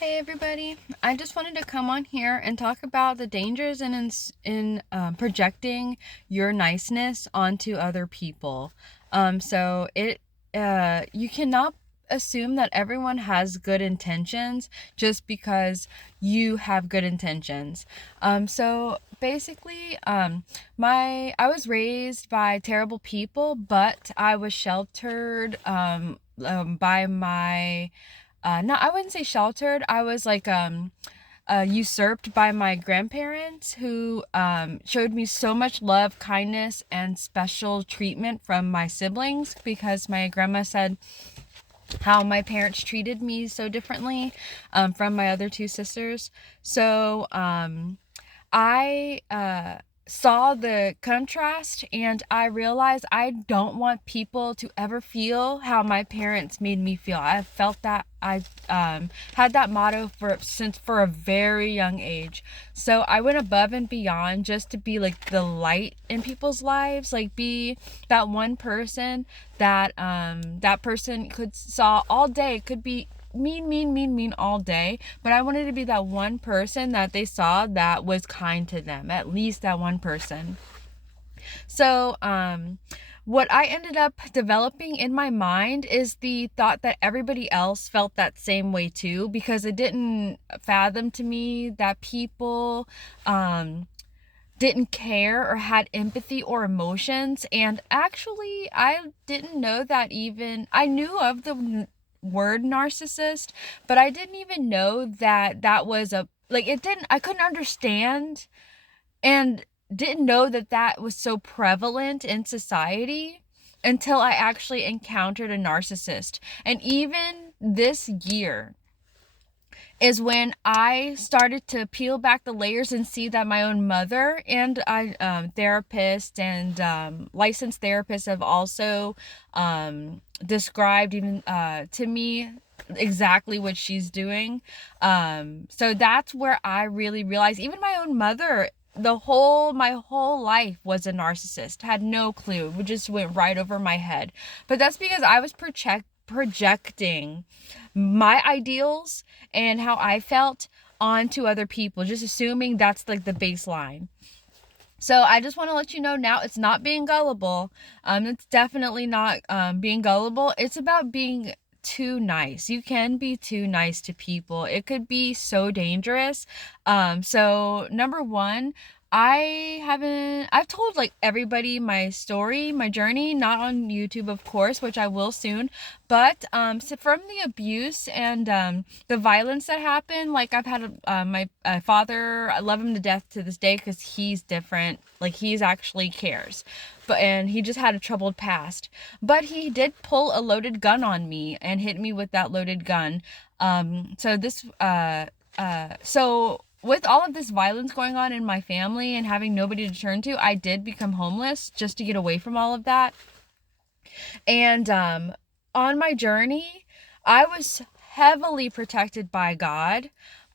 Hey everybody, I just wanted to come on here and talk about the dangers in projecting your niceness onto other people. You cannot assume that everyone has good intentions just because you have good intentions. So basically, I was raised by terrible people, but I was sheltered by my no, I wouldn't say sheltered. I was usurped by my grandparents who showed me so much love, kindness, and special treatment from my siblings because my grandma said how my parents treated me so differently from my other two sisters. I saw the contrast and I realized I don't want people to ever feel how my parents made me feel. I felt that I had that motto for a very young age. So I went above and beyond just to be like the light in people's lives, like be that one person that person could saw all day, could be mean all day, but I wanted to be that one person that they saw that was kind to them, at least that one person. So what I ended up developing in my mind is the thought that everybody else felt that same way too, because it didn't fathom to me that people didn't care or had empathy or emotions. And actually, I didn't know that even, I knew of the word narcissist, but I didn't even know that that was I couldn't understand and didn't know that that was so prevalent in society until I actually encountered a narcissist. And even this year, is when I started to peel back the layers and see that my own mother and therapist and licensed therapists have also described even to me exactly what she's doing. So that's where I really realized even my own mother, my whole life was a narcissist, had no clue, it just went right over my head. But that's because I was projecting my ideals and how I felt onto other people, just assuming that's like the baseline. So I just want to let you know now, it's not being gullible. It's definitely not being gullible. It's about being too nice. You can be too nice to people. It could be so dangerous. So number one, I've told like everybody my story, my journey, not on YouTube, of course, which I will soon, but so from the abuse and the violence that happened, like I've had my father, I love him to death to this day because he's different. Like he's actually cares, and he just had a troubled past. But he did pull a loaded gun on me and hit me with that loaded gun. So with all of this violence going on in my family and having nobody to turn to, I did become homeless just to get away from all of that. And on my journey, I was heavily protected by God,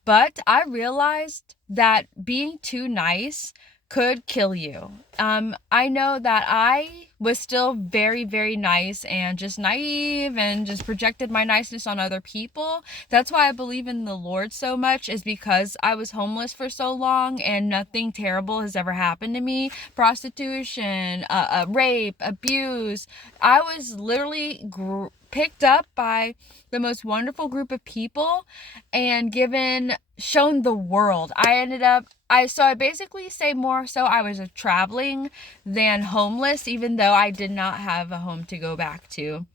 but I realized that being too nice could kill you. I know that I was still very, very nice and just naive and just projected my niceness on other people. That's why I believe in the Lord so much, is because I was homeless for so long and nothing terrible has ever happened to me. Prostitution, rape, abuse. I was literally picked up by the most wonderful group of people and shown the world. I basically say more so I was traveling than homeless, even though I did not have a home to go back to.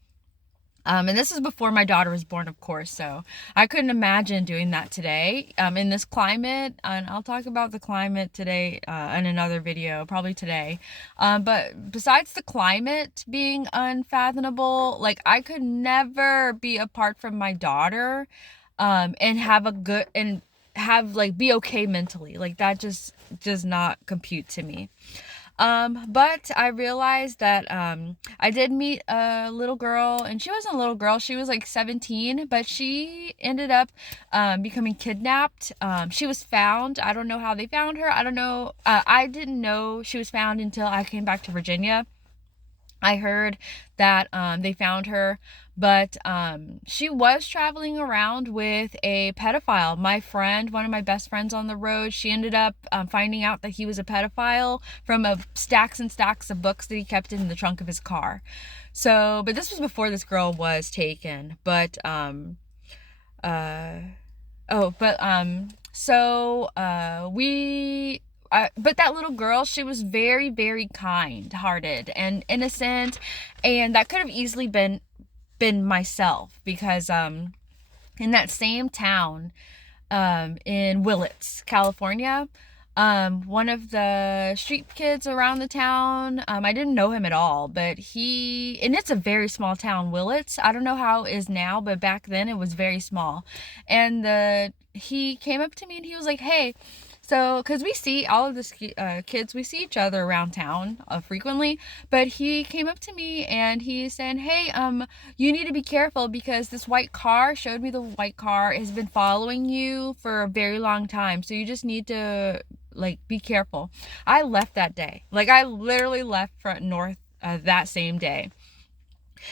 And this is before my daughter was born, of course, so I couldn't imagine doing that today in this climate. And I'll talk about the climate today in another video, probably today. But besides the climate being unfathomable, like I could never be apart from my daughter and have a good and have like be okay mentally. Like that just does not compute to me. But I realized that I did meet a little girl, and she wasn't a little girl, she was like 17, but she ended up becoming kidnapped. She was found. I don't know how they found her. I don't know. I didn't know she was found until I came back to Virginia. I heard that they found her, but she was traveling around with a pedophile. My friend, one of my best friends on the road, she ended up finding out that he was a pedophile from stacks and stacks of books that he kept in the trunk of his car. So, but this was before this girl was taken. Uh, but that little girl, she was very, very kind-hearted and innocent, and that could have easily been myself, because in that same town, in Willits, California, one of the street kids around the town, I didn't know him at all, but and it's a very small town, Willits. I don't know how it is now, but back then it was very small. And he came up to me and he was like, hey, so, because we see all of the kids, we see each other around town frequently, but he came up to me and he said, hey, you need to be careful, because this white car, showed me the white car, has been following you for a very long time. So you just need to, like, be careful. I left that day. Like, I literally left front north that same day.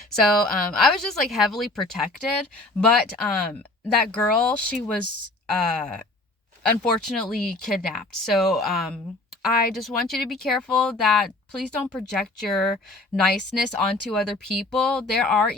So I was just like heavily protected, but that girl, she was unfortunately kidnapped. So I just want you to be careful that please don't project your niceness onto other people. There are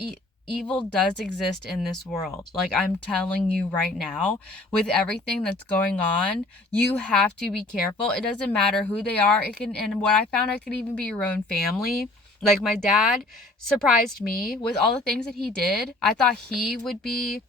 evil does exist in this world. Like, I'm telling you right now, with everything that's going on, you have to be careful. It doesn't matter who they are. And what I found, it could even be your own family. Like, my dad surprised me with all the things that he did. I thought he would be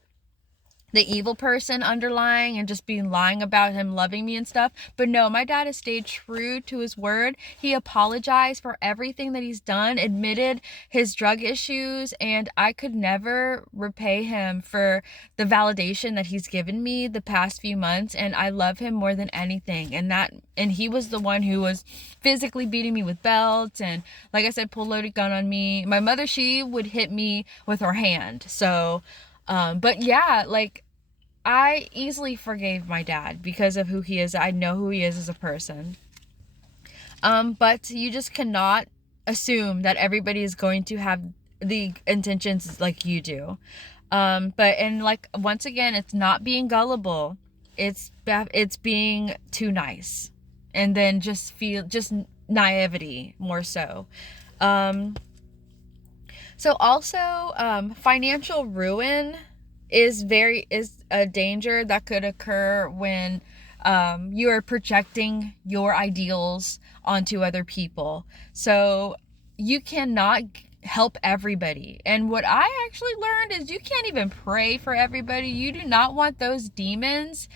the evil person underlying and just being lying about him loving me and stuff. But no, my dad has stayed true to his word. He apologized for everything that he's done, admitted his drug issues, and I could never repay him for the validation that he's given me the past few months. And I love him more than anything. And he was the one who was physically beating me with belts and, like I said, pull loaded gun on me. My mother, she would hit me with her hand. So but yeah, like, I easily forgave my dad because of who he is. I know who he is as a person. But you just cannot assume that everybody is going to have the intentions like you do. And like, once again, it's not being gullible. It's being too nice. And then just naivety more so. So also, financial ruin is a danger that could occur when you are projecting your ideals onto other people. So you cannot help everybody. And what I actually learned is you can't even pray for everybody. You do not want those demons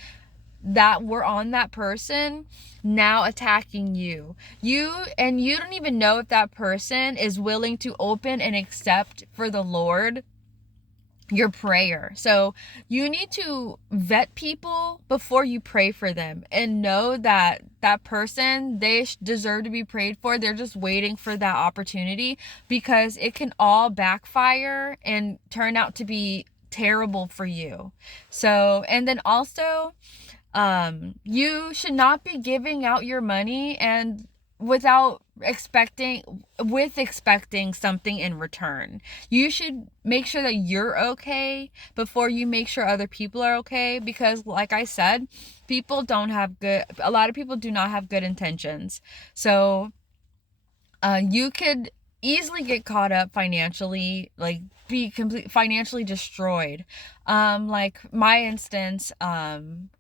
that were on that person now attacking you. You don't even know if that person is willing to open and accept for the Lord your prayer. So you need to vet people before you pray for them, and know that that person, they deserve to be prayed for. They're just waiting for that opportunity, because it can all backfire and turn out to be terrible for you. So, and then also, you should not be giving out your money and expecting something in return. You should make sure that you're okay before you make sure other people are okay, because like I said, a lot of people do not have good intentions. So you could easily get caught up financially, like be financially destroyed. Like my instance,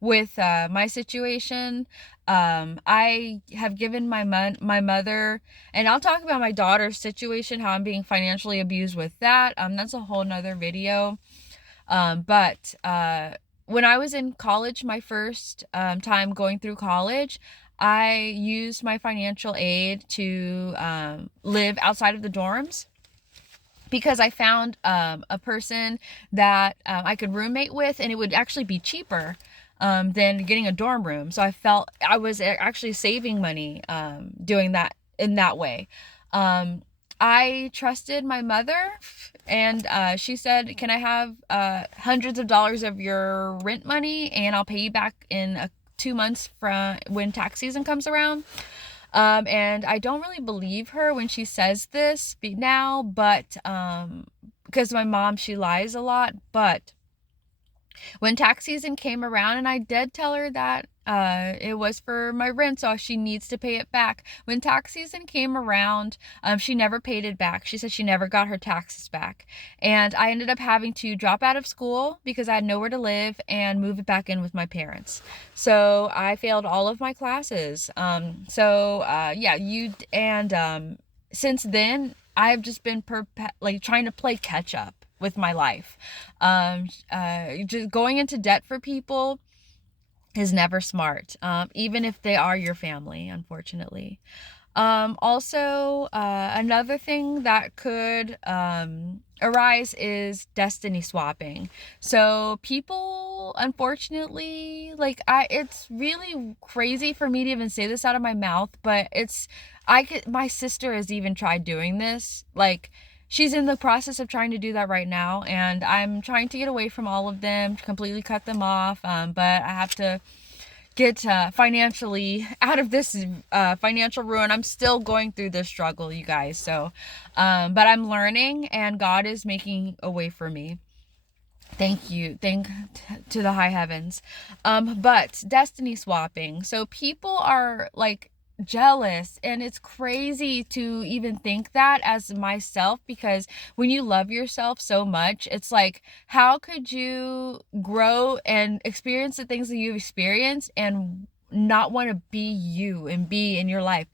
with my situation, I have given my mother, and I'll talk about my daughter's situation, how I'm being financially abused with that. That's a whole nother video. But when I was in college, my first time going through college, I used my financial aid to live outside of the dorms, because I found a person that I could roommate with, and it would actually be cheaper than getting a dorm room. So I felt I was actually saving money doing that in that way. I trusted my mother, and she said, can I have hundreds of dollars of your rent money, and I'll pay you back in 2 months from when tax season comes around. And I don't really believe her when she says this now, but because my mom, she lies a lot. But when tax season came around, and I did tell her that it was for my rent, so she needs to pay it back. When tax season came around, she never paid it back. She said she never got her taxes back. And I ended up having to drop out of school because I had nowhere to live and move it back in with my parents. So I failed all of my classes. Yeah, since then, I've just been like trying to play catch up with my life. Just going into debt for people is never smart, even if they are your family, unfortunately. Also, another thing that could arise is destiny swapping. So people, unfortunately, it's really crazy for me to even say this out of my mouth, but my sister has even tried doing this. Like, she's in the process of trying to do that right now, and I'm trying to get away from all of them, completely cut them off. But I have to get financially out of this financial ruin. I'm still going through this struggle, you guys. So, but I'm learning, and God is making a way for me. Thank you. Thank to the high heavens. But destiny swapping. So people are like jealous, and it's crazy to even think that as myself, because when you love yourself so much, it's like, how could you grow and experience the things that you've experienced and not want to be you and be in your life,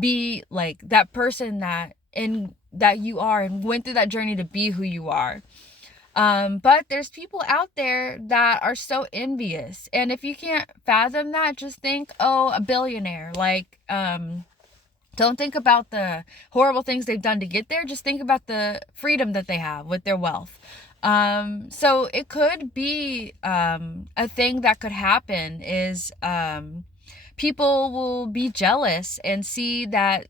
be like that person that you are, and went through that journey to be who you are. But there's people out there that are so envious. And if you can't fathom that, just think, oh, a billionaire. Don't think about the horrible things they've done to get there. Just think about the freedom that they have with their wealth. So it could be a thing that could happen is people will be jealous and see that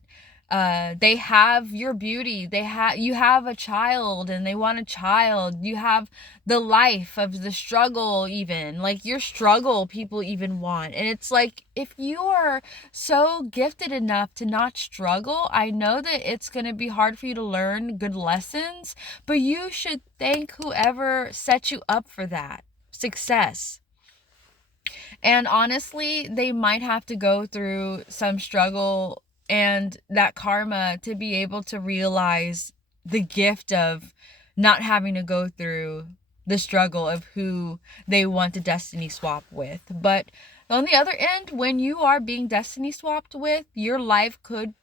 they have your beauty, you have a child, and they want a child, you have the life of the struggle, even like your struggle people even want. And it's like, if you are so gifted enough to not struggle, I know that it's going to be hard for you to learn good lessons, but you should thank whoever set you up for that success. And honestly, they might have to go through some struggle and that karma to be able to realize the gift of not having to go through the struggle of who they want to destiny swap with. But on the other end, when you are being destiny swapped with, your life could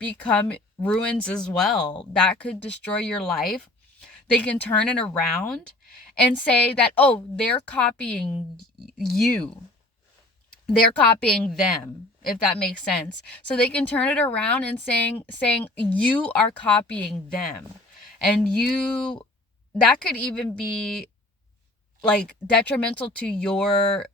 become ruins as well. That could destroy your life. They can turn it around and say that, oh, they're copying you, they're copying them, if that makes sense. So they can turn it around and saying you are copying them. And that could even be like detrimental to your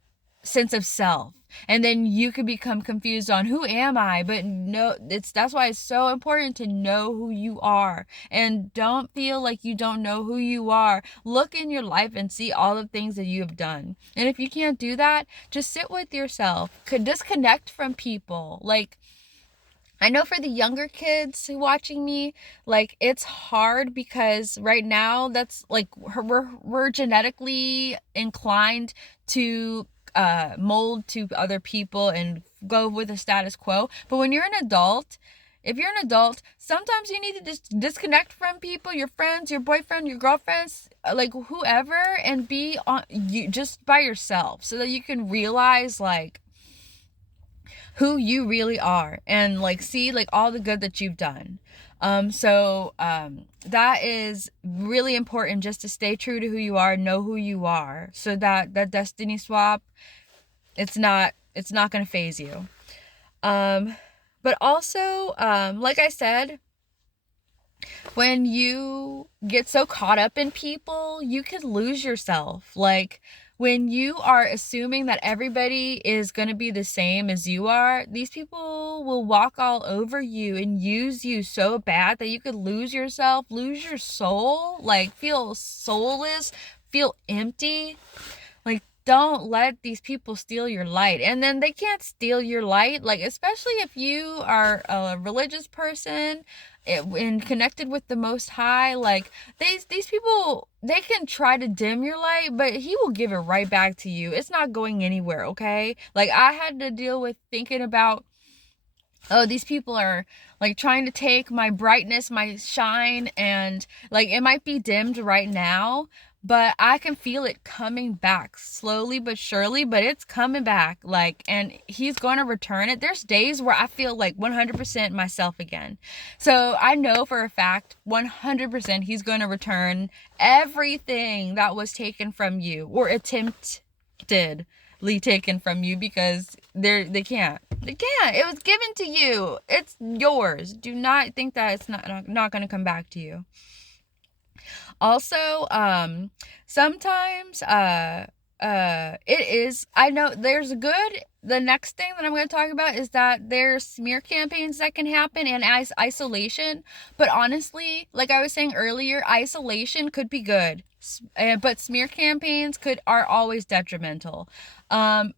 sense of self. And then you could become confused on, who am I? But no, that's why it's so important to know who you are, and don't feel like you don't know who you are. Look in your life and see all the things that you have done. And if you can't do that, just sit with yourself. Could disconnect from people. Like, I know for the younger kids watching me, like, it's hard because right now that's like we're genetically inclined to mold to other people and go with the status quo. But when you're an adult, if you're an adult, sometimes you need to just disconnect from people, your friends, your boyfriend, your girlfriends, like whoever, and be on you just by yourself, so that you can realize like who you really are, and like see like all the good that you've done. That is really important, just to stay true to who you are, know who you are, so that that destiny swap, it's not going to phase you. But also, like I said, when you get so caught up in people, you could lose yourself. Like, when you are assuming that everybody is going to be the same as you are, these people will walk all over you and use you so bad that you could lose yourself, lose your soul, like feel soulless, feel empty. Like, don't let these people steal your light. And then they can't steal your light, like, especially if you are a religious person and connected with the Most High. Like, these people, they can try to dim your light, but he will give it right back to you. It's not going anywhere, okay? Like, I had to deal with thinking about, oh, these people are like trying to take my brightness, my shine, and like it might be dimmed right now, but I can feel it coming back slowly but surely, but it's coming back. Like, and he's going to return it. There's days where I feel like 100% myself again. So I know for a fact 100% he's going to return everything that was taken from you or attempted taken from you, because they can't. It was given to you. It's yours. Do not think that it's not going to come back to you. Also, sometimes it is, I know there's the next thing that I'm going to talk about is that there's smear campaigns that can happen and as isolation. But honestly, like I was saying earlier, isolation could be good, but smear campaigns are always detrimental. But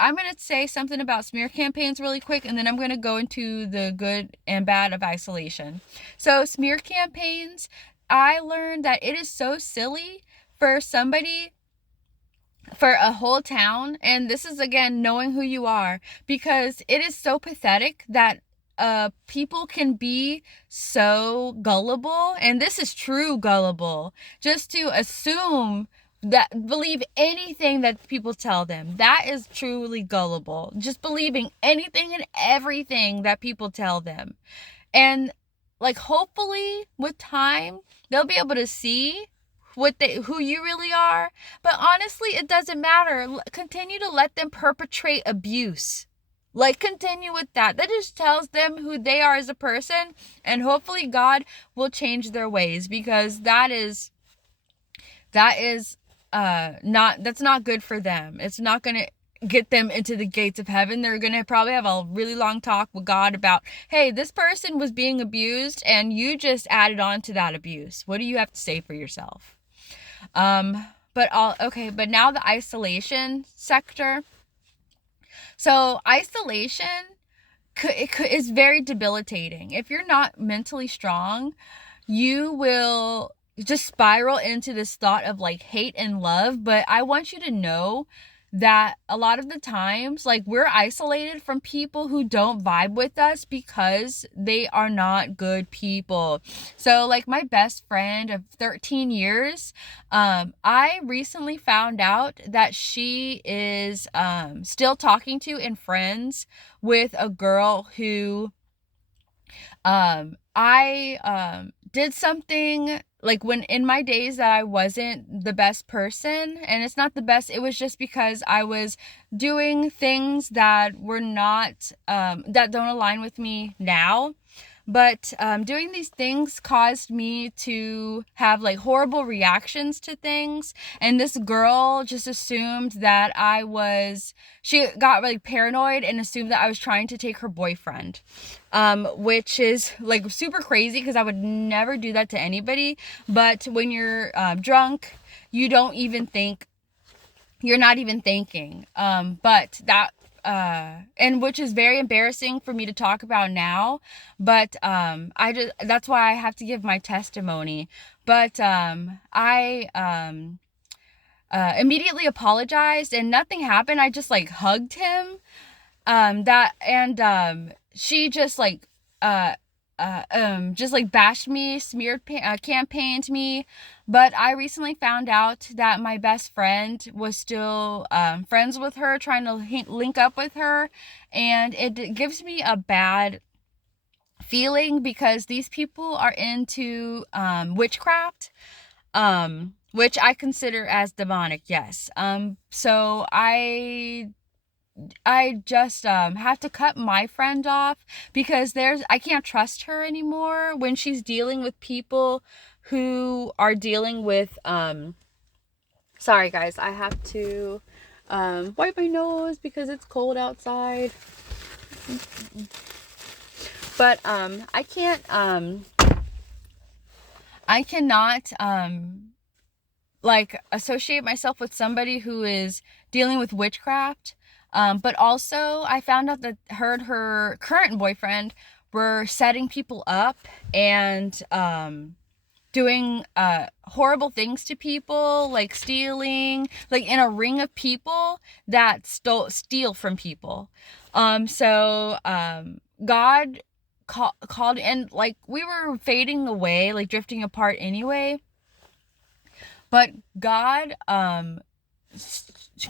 I'm going to say something about smear campaigns really quick, and then I'm going to go into the good and bad of isolation. So smear campaigns, I learned that it is so silly for a whole town, and this is again knowing who you are, because it is so pathetic that people can be so gullible, and this is true gullible, just to assume that believe anything that people tell them. That is truly gullible, just believing anything and everything that people tell them. And like, hopefully with time they'll be able to see who you really are. But honestly, it doesn't matter. Continue to let them perpetrate abuse. Like, continue with that. That just tells them who they are as a person, and hopefully God will change their ways, because that's not good for them. It's not going to get them into the gates of heaven. They're going to probably have a really long talk with God about, hey, this person was being abused and you just added on to that abuse. What do you have to say for yourself? But now the isolation sector. So isolation is very debilitating. If you're not mentally strong, you will just spiral into this thought of like hate and love. But I want you to know that a lot of the times, like, we're isolated from people who don't vibe with us because they are not good people. So like my best friend of 13 years, I recently found out that she is still talking to and friends with a girl who I did something, like, when in my days that I wasn't the best person, and it's not the best, it was just because I was doing things that were not that don't align with me now. But doing these things caused me to have like horrible reactions to things. And this girl just assumed that she got really paranoid and assumed that I was trying to take her boyfriend. Which is like super crazy, because I would never do that to anybody. But when you're drunk, you don't even think, you're not even thinking. But that and which is very embarrassing for me to talk about now, but that's why I have to give my testimony. But I immediately apologized and nothing happened. I just like hugged him. She just like bashed me, campaigned me. But I recently found out that my best friend was still friends with her, trying to link up with her, and it gives me a bad feeling, because these people are into witchcraft, which I consider as demonic. Yes. So I just have to cut my friend off, because I can't trust her anymore when she's dealing with people who are dealing with sorry guys, I have to wipe my nose because it's cold outside. But I cannot like associate myself with somebody who is dealing with witchcraft. But also I found out that her current boyfriend were setting people up and doing horrible things to people, like stealing, like in a ring of people that steal from people. God called, and like we were fading away, like drifting apart anyway, but God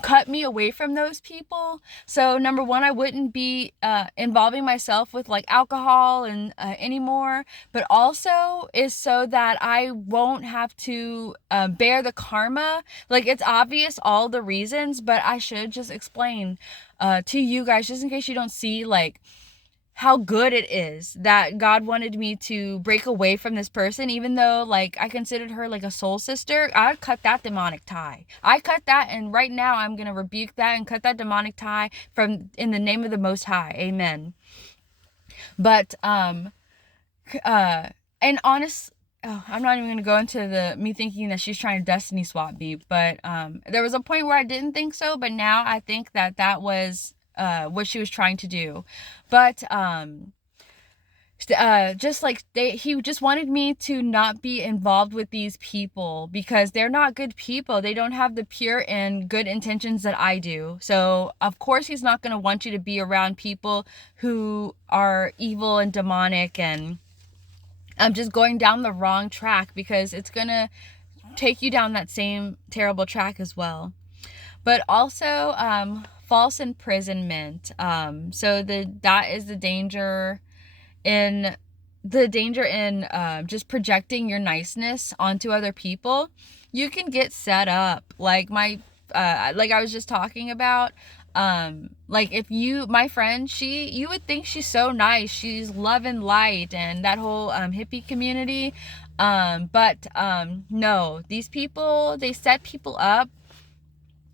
cut me away from those people. So number one, I wouldn't be involving myself with like alcohol and anymore, but also is so that I won't have to bear the karma. Like, it's obvious all the reasons, but I should just explain to you guys, just in case you don't see like how good it is that God wanted me to break away from this person, even though like I considered her like a soul sister. I cut that demonic tie. I cut that, and right now I'm gonna rebuke that and cut that demonic tie from in the name of the Most High. Amen. But and honest. Oh, I'm not even gonna go into the me thinking that she's trying to destiny swap me, but there was a point where I didn't think so, but now I think that that was what she was trying to do. But just like he just wanted me to not be involved with these people because they're not good people. They don't have the pure and good intentions that I do. So of course he's not going to want you to be around people who are evil and demonic, and I'm just going down the wrong track, because it's going to take you down that same terrible track as well. But also false imprisonment. So that is the danger in just projecting your niceness onto other people. You can get set up like like I was just talking about. Like if my friend, you would think she's so nice, she's love and light and that whole hippie community, but no, these people, they set people up,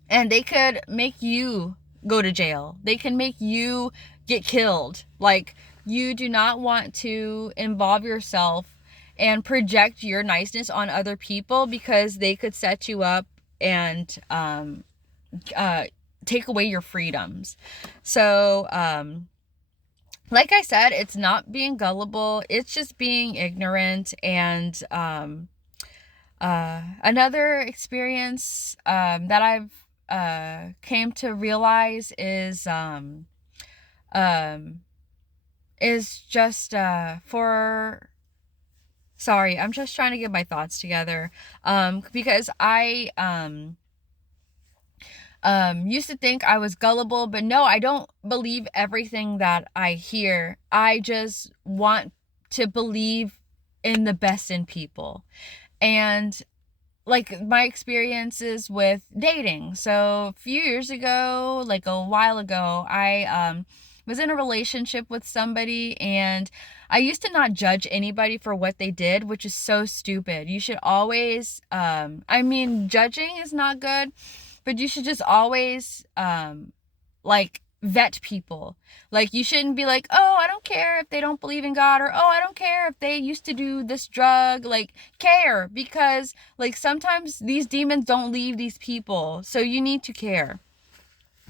and they could make you go to jail. They can make you get killed. Like, you do not want to involve yourself and project your niceness on other people, because they could set you up and take away your freedoms. So like I said, it's not being gullible, it's just being ignorant. And another experience that I've came to realize is just for sorry, I'm just trying to get my thoughts together, because I used to think I was gullible, but no, I don't believe everything that I hear. I just want to believe in the best in people. And like my experiences with dating. So a few years ago, like a while ago, I was in a relationship with somebody, and I used to not judge anybody for what they did, which is so stupid. You should always I mean, judging is not good, but you should just always like vet people. Like, you shouldn't be like, oh, I don't care if they don't believe in God, or oh, I don't care if they used to do this drug. Like, care, because like sometimes these demons don't leave these people, so you need to care.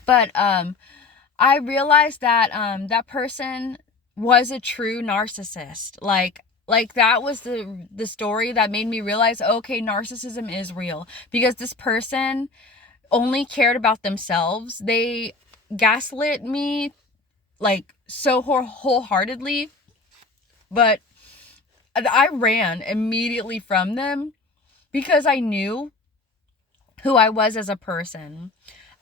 But I realized that that person was a true narcissist. Like that was the story that made me realize, okay, narcissism is real, because this person only cared about themselves. They gaslit me like so wholeheartedly, but I ran immediately from them because I knew who I was as a person.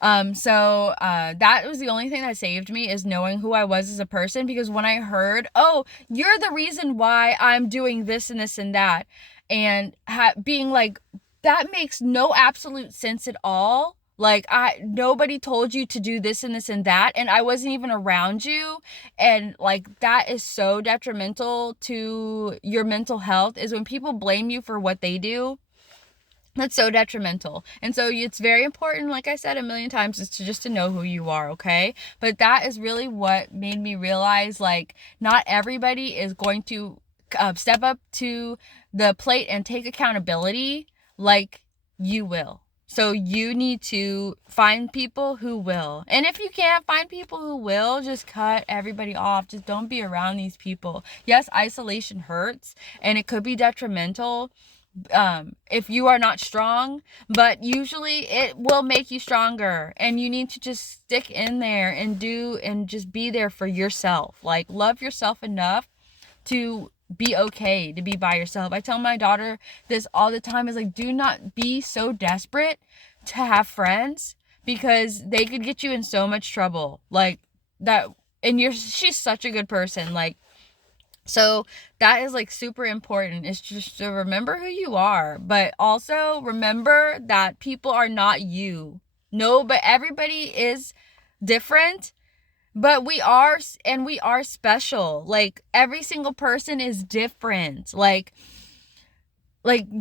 That was the only thing that saved me, is knowing who I was as a person, because when I heard, oh, you're the reason why I'm doing this and this and that, and being like, that makes no absolute sense at all. Like, nobody told you to do this and this and that, and I wasn't even around you. And like, that is so detrimental to your mental health, is when people blame you for what they do. That's so detrimental. And so it's very important, like I said a million times, is to just to know who you are, okay? But that is really what made me realize, like, not everybody is going to step up to the plate and take accountability. Like, you will. So you need to find people who will. And if you can't find people who will, just cut everybody off. Just don't be around these people. Yes, isolation hurts and it could be detrimental if you are not strong, but usually it will make you stronger, and you need to just stick in there and do and just be there for yourself. Like, love yourself enough to be okay to be by yourself. I tell my daughter this all the time, is like, do not be so desperate to have friends, because they could get you in so much trouble. Like that. And she's such a good person. Like, so that is like super important. It's just to remember who you are, but also remember that people are not you. No, but everybody is different, but we are, and we are special. Like, every single person is different. Like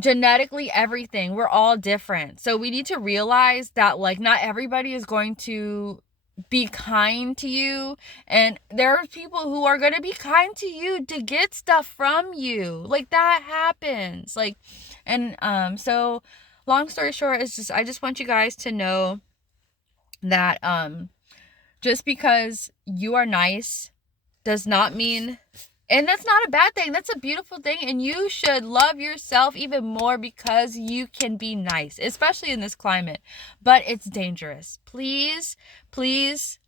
genetically, everything, we're all different. So we need to realize that, like, not everybody is going to be kind to you, and there are people who are going to be kind to you to get stuff from you. Like, that happens. Like, and so long story short is just, I just want you guys to know that just because you are nice does not mean, and that's not a bad thing. That's a beautiful thing. And you should love yourself even more because you can be nice, especially in this climate. But it's dangerous. Please, please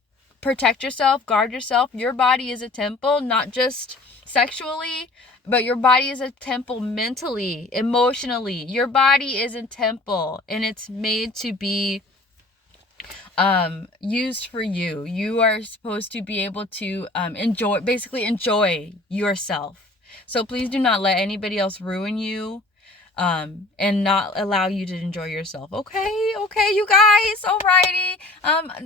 protect yourself, guard yourself. Your body is a temple, not just sexually, but your body is a temple mentally, emotionally. Your body is a temple, and it's made to be used for you. You are supposed to be able to enjoy yourself. So please do not let anybody else ruin you, and not allow you to enjoy yourself. Okay, you guys. Alrighty.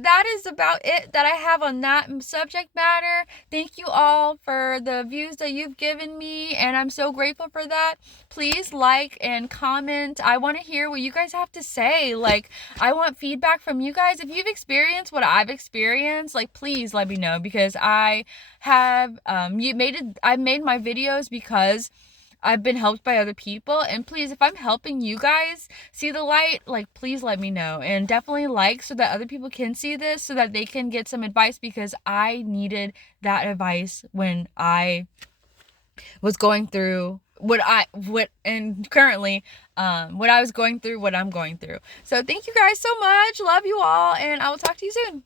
That is about it that I have on that subject matter. Thank you all for the views that you've given me, and I'm so grateful for that. Please like and comment. I want to hear what you guys have to say. Like, I want feedback from you guys. If you've experienced what I've experienced, like, please let me know, because I have I made my videos because I've been helped by other people. And please, if I'm helping you guys see the light, like, please let me know. And definitely like, so that other people can see this, so that they can get some advice, because I needed that advice when I was going through what I was going through, what I'm going through. So thank you guys so much. Love you all, and I will talk to you soon.